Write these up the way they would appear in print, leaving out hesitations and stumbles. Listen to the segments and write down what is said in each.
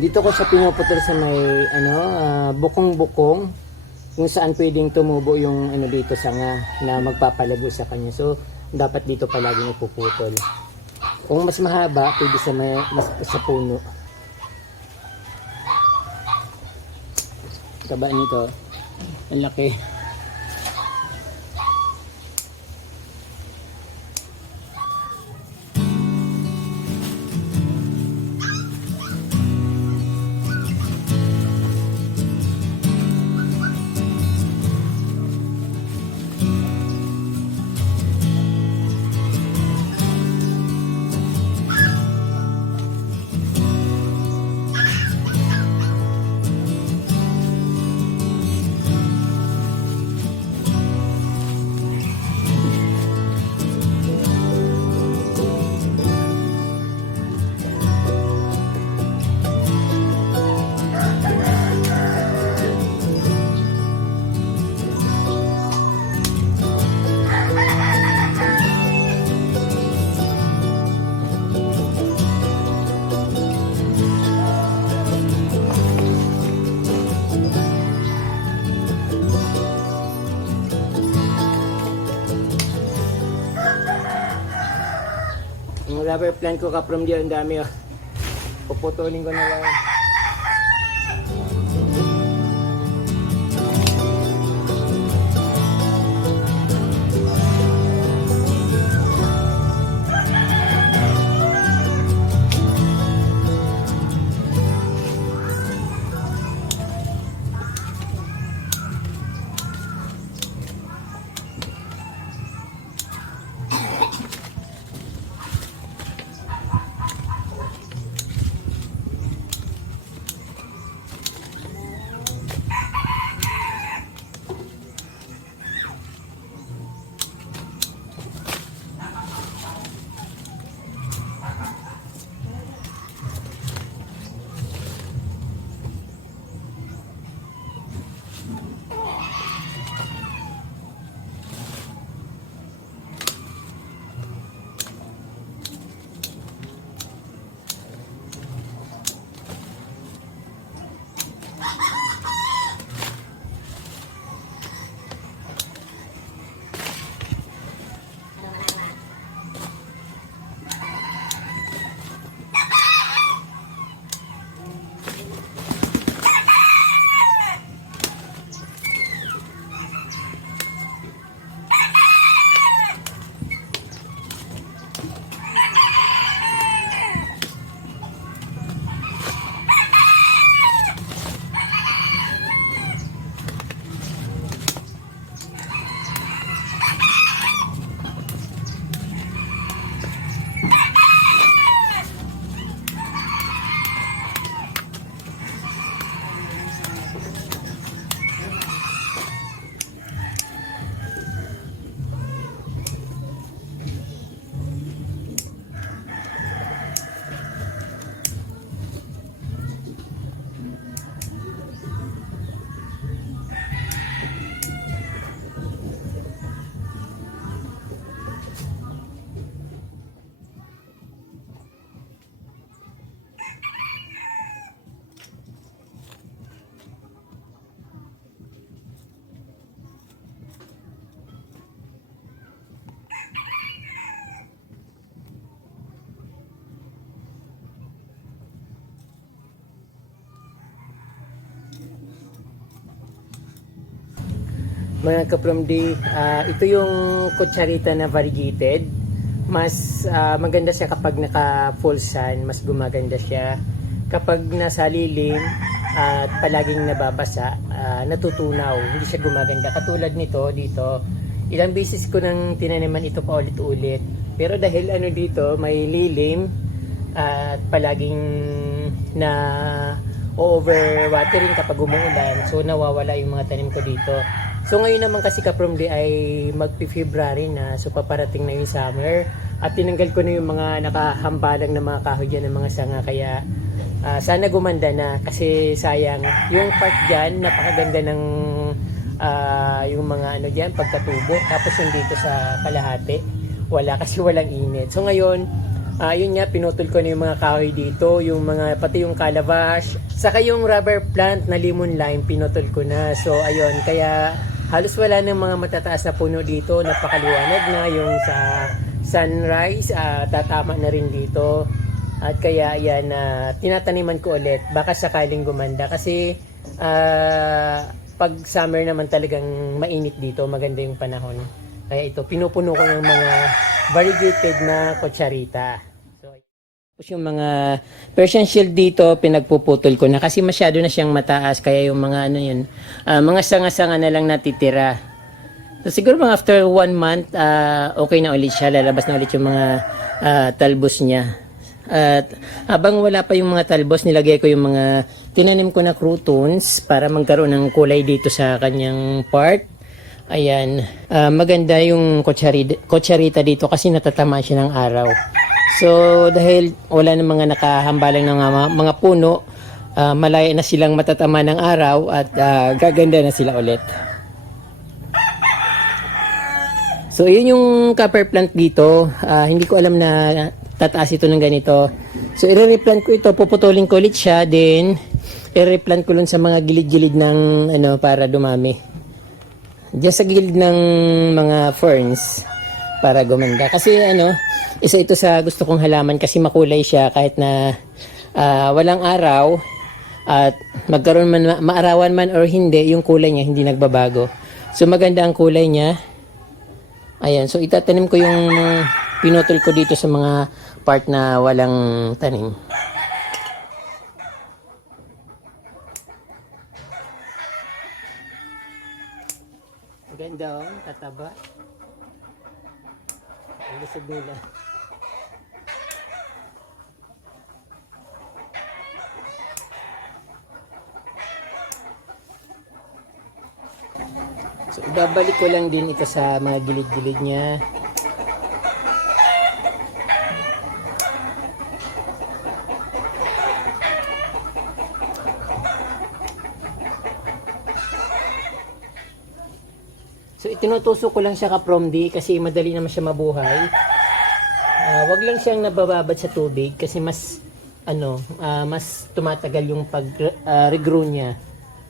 Dito ko siya pinuputol sa may bukong-bukong kung saan pwedeng tumubo yung dito sanga na magpapalago sa kanya. So dapat dito palagi napuputol. Kung mas mahaba, pwede sa puno. Taba nito. Ang laki. Yung rubber plant ko ka-from diyan, ang dami oh. Puputulin ko na lang. Mga ka-from D, ito yung kutsarita na variegated. Mas maganda siya kapag naka full sun, mas gumaganda siya. Kapag nasa lilim at palaging nababasa, natutunaw, hindi siya gumaganda. Katulad nito dito, ilang beses ko nang tinaniman ito pa ulit-ulit. Pero dahil dito, may lilim at palaging na overwatering kapag umuulan, so nawawala yung mga tanim ko dito. So ngayon naman kasi ka-from D ay magpi-February na, so paparating na yung summer at tinanggal ko na yung mga nakahambalang na mga kahoy dyan ng mga sanga, kaya sana gumanda na kasi sayang yung part dyan, napakaganda ng yung mga dyan pagkatubo, tapos yung dito sa kalahati wala kasi walang init. So ngayon Yun nga, pinutol ko na yung mga kahoy dito, yung mga, pati yung calabash, saka yung rubber plant na lemon lime, pinutol ko na. So, ayun, kaya halos wala ng mga matataas na puno dito, napakaliwanag na yung sa sunrise, tatama na rin dito. At kaya, yan, tinataniman ko ulit, baka sakaling gumanda. Kasi, pag summer naman talagang mainit dito, maganda yung panahon. Kaya ito, pinupuno ko ng mga variegated na kutsarita. Yung mga Persian shield dito, pinagpuputol ko na kasi masyado na siyang mataas, kaya yung mga ano yun, mga sanga-sanga na lang natitira. So siguro mga after 1 month, okay na ulit siya, lalabas na ulit yung mga talbos niya. At habang wala pa yung mga talbos, nilagay ko yung mga tinanim ko na croutons para magkaroon ng kulay dito sa kanyang part. Ayan, maganda yung kutsarita dito kasi natatama siya ng araw. So, dahil wala ng mga nakahambalang ng mga puno, malaya na silang matatama ng araw at gaganda na sila ulit. So, yun yung copper plant dito. Hindi ko alam na tataas ito ng ganito. So, i-replant ko ito, puputulin ko ulit siya, then i-replant ko lang sa mga gilid-gilid ng para dumami. Diyan sa gilid ng mga ferns para gumanda. Kasi isa ito sa gusto kong halaman kasi makulay siya kahit na walang araw at magkaroon man, maarawan man or hindi, yung kulay niya hindi nagbabago. So maganda ang kulay niya. Ayan, so itatanim ko yung pinutol ko dito sa mga part na walang tanim. Ganda tataba. Ang lusog nila. So, ibabalik ko lang din ito sa mga gilid-gilid niya. So, itinutusok ko lang siya ka-promdi kasi madali naman siya mabuhay. Wag lang siyang nabababad sa tubig kasi mas mas tumatagal yung pag-regrow niya.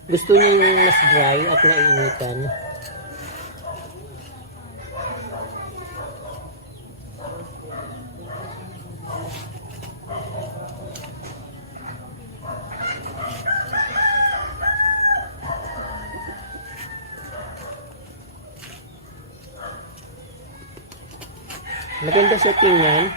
Gusto niya yung mas dry at naiinitan. Maganda siya tingnan.